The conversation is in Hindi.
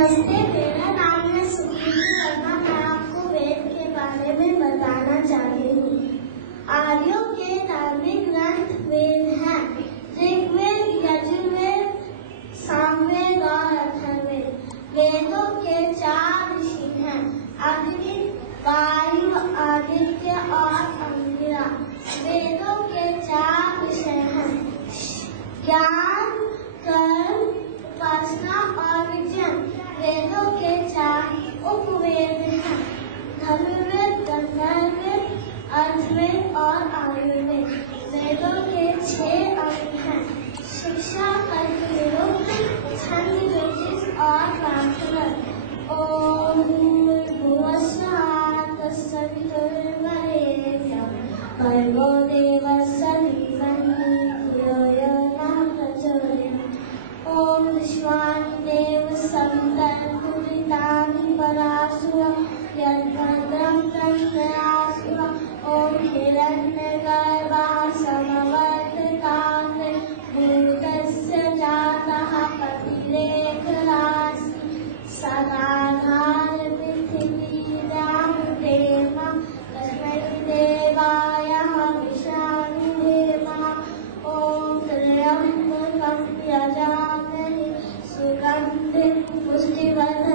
नमस्ते, मेरा नाम है सुकृति वर्मा। मैं आपको वेद के बारे में बताना चाहती हूँ। आर्यों के धार्मिक ग्रंथ वेद हैं। ऋग्वेद, यजुर्वेद, सामवेद और अथर्ववेद। वेदों के 4 ऋषि हैं, अग्नि, वायु, आदित्य और अंगिरा। वेदों के 4 विषय हैं, ज्ञान, कर्म, उपासना और विज्ञान। वेदों के 4 उपवेद हैं, धनुर्वेद, गंधर्ववेद, अर्थवेद और आयुर्वेद। वेदों के 6 अंग हैं, शिक्षा, कल्पनिरुक्त, छंद, ज्योतिष और प्रार्थना। ओम भूर्भुवः स्वः तत्सवितुर्वरेण्यं भर्गो देवस्य धीमहि धियो यो नः प्रचोदयात्। ओम विश्वानि देव सवितरः कुर्यामि पराशुरः यद्भद्रं तन्मयासुरः। ओम हिरण्यगर्भः समवर्तताते भूतस्य जातः पतिरेकराशि सदाधार पृथिवीरां देवं तस्मै देवाय हविषामि देवः। ओम त्र्यम्बकं यजामहे सुगन्धिं पुष्टिवर्धनम्